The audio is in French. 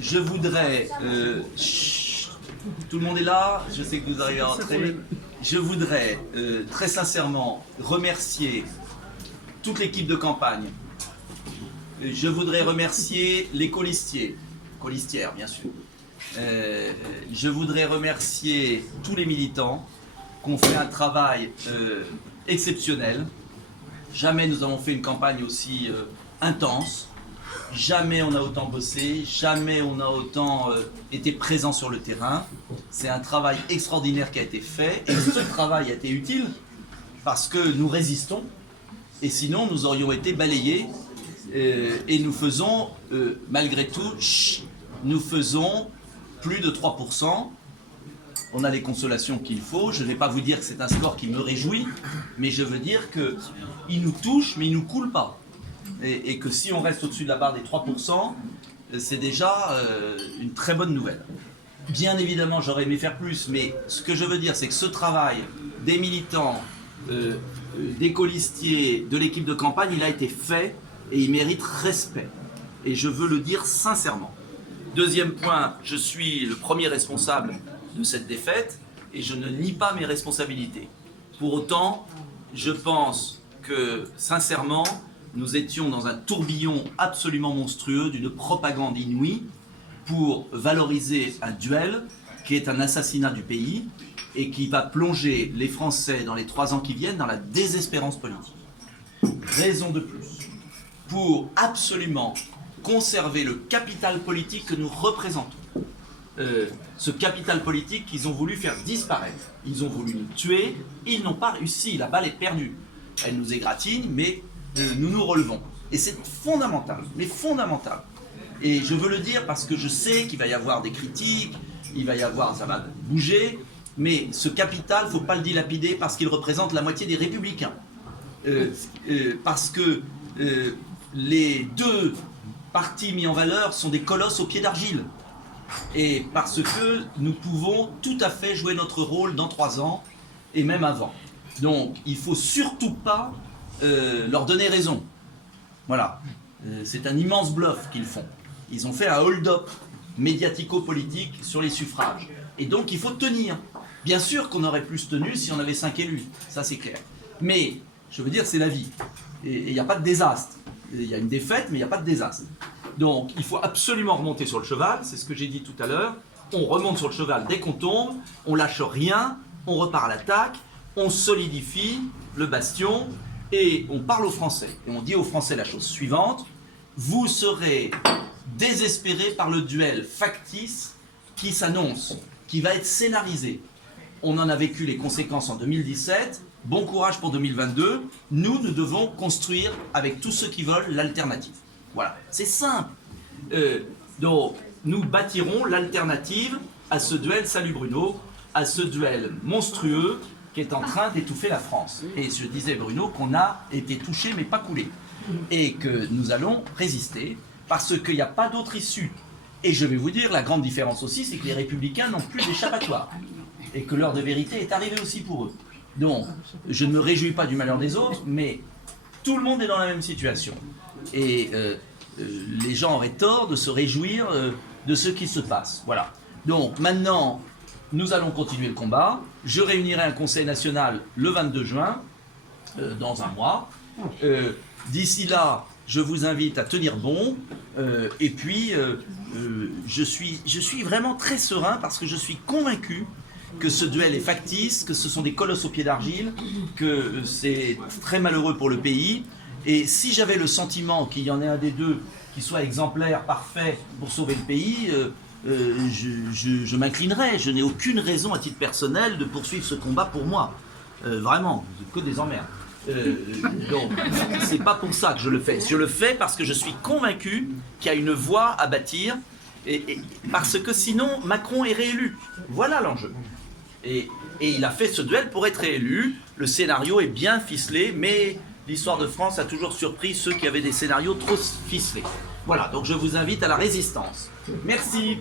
Je voudrais... tout le monde est là, je sais que vous arrivez à rentrer. Je voudrais très sincèrement remercier toute l'équipe de campagne. Je voudrais remercier les colistiers, colistières bien sûr. Je voudrais remercier tous les militants qui ont fait un travail exceptionnel. Jamais nous avons fait une campagne aussi intense. Jamais on a autant bossé, jamais on a autant été présent sur le terrain. C'est un travail extraordinaire qui a été fait et ce travail a été utile parce que nous résistons et sinon nous aurions été balayés et nous faisons, malgré tout, nous faisons plus de 3%. On a les consolations qu'il faut. Je ne vais pas vous dire que c'est un score qui me réjouit, mais je veux dire qu'il nous touche, mais il ne nous coule pas. Et que si on reste au-dessus de la barre des 3%, c'est déjà une très bonne nouvelle. Bien évidemment, j'aurais aimé faire plus, mais ce que je veux dire, c'est que ce travail des militants, des colistiers, de l'équipe de campagne, il a été fait et il mérite respect. Et je veux le dire sincèrement. Deuxième point, je suis le premier responsable de cette défaite et je ne nie pas mes responsabilités. Pour autant, je pense que, sincèrement, nous étions dans un tourbillon absolument monstrueux d'une propagande inouïe pour valoriser un duel qui est un assassinat du pays et qui va plonger les Français dans les 3 ans qui viennent dans la désespérance politique. Raison de plus pour absolument conserver le capital politique que nous représentons. Ce capital politique qu'ils ont voulu faire disparaître. Ils ont voulu nous tuer, ils n'ont pas réussi, la balle est perdue. Elle nous égratigne, mais nous nous relevons. Et c'est fondamental, mais fondamental. Et je veux le dire parce que je sais qu'il va y avoir des critiques, il va y avoir, ça va bouger, mais ce capital, il ne faut pas le dilapider parce qu'il représente la moitié des républicains. Parce que les 2 partis mis en valeur sont des colosses au pied d'argile. Et parce que nous pouvons tout à fait jouer notre rôle dans 3 ans et même avant. Donc il ne faut surtout pas leur donner raison. Voilà. C'est un immense bluff qu'ils font. Ils ont fait un hold-up médiatico-politique sur les suffrages. Et donc il faut tenir. Bien sûr qu'on aurait plus tenu si on avait 5 élus. Ça c'est clair. Mais, je veux dire, c'est la vie. Et il n'y a pas de désastre. Il y a une défaite, mais il n'y a pas de désastre. Donc il faut absolument remonter sur le cheval. C'est ce que j'ai dit tout à l'heure. On remonte sur le cheval dès qu'on tombe. On lâche rien. On repart à l'attaque. On solidifie le bastion. Et on parle aux Français, et on dit aux Français la chose suivante: vous serez désespérés par le duel factice qui s'annonce, qui va être scénarisé. On en a vécu les conséquences en 2017, bon courage pour 2022, nous devons construire avec tous ceux qui veulent l'alternative. Voilà, c'est simple. Donc, nous bâtirons l'alternative à ce duel, salut Bruno, à ce duel monstrueux qui est en train d'étouffer la France. Et je disais, Bruno, qu'on a été touché mais pas coulé. Et que nous allons résister parce qu'il n'y a pas d'autre issue. Et je vais vous dire, la grande différence aussi, c'est que les Républicains n'ont plus d'échappatoire. Et que l'heure de vérité est arrivée aussi pour eux. Donc, je ne me réjouis pas du malheur des autres, mais tout le monde est dans la même situation. Et les gens auraient tort de se réjouir de ce qui se passe. Voilà. Donc, maintenant, nous allons continuer le combat. Je réunirai un conseil national le 22 juin, dans un mois. D'ici là, je vous invite à tenir bon. Et puis, je suis vraiment très serein parce que je suis convaincu que ce duel est factice, que ce sont des colosses au pied d'argile, que c'est très malheureux pour le pays. Et si j'avais le sentiment qu'il y en ait un des deux qui soit exemplaire, parfait pour sauver le pays, je m'inclinerai. Je n'ai aucune raison à titre personnel de poursuivre ce combat pour moi. Vraiment, que des emmerdes. Donc, c'est pas pour ça que je le fais. Je le fais parce que je suis convaincu qu'il y a une voie à bâtir, et parce que sinon Macron est réélu. Voilà l'enjeu. Et il a fait ce duel pour être réélu. Le scénario est bien ficelé, mais l'histoire de France a toujours surpris ceux qui avaient des scénarios trop ficelés. Voilà, donc je vous invite à la résistance. Merci.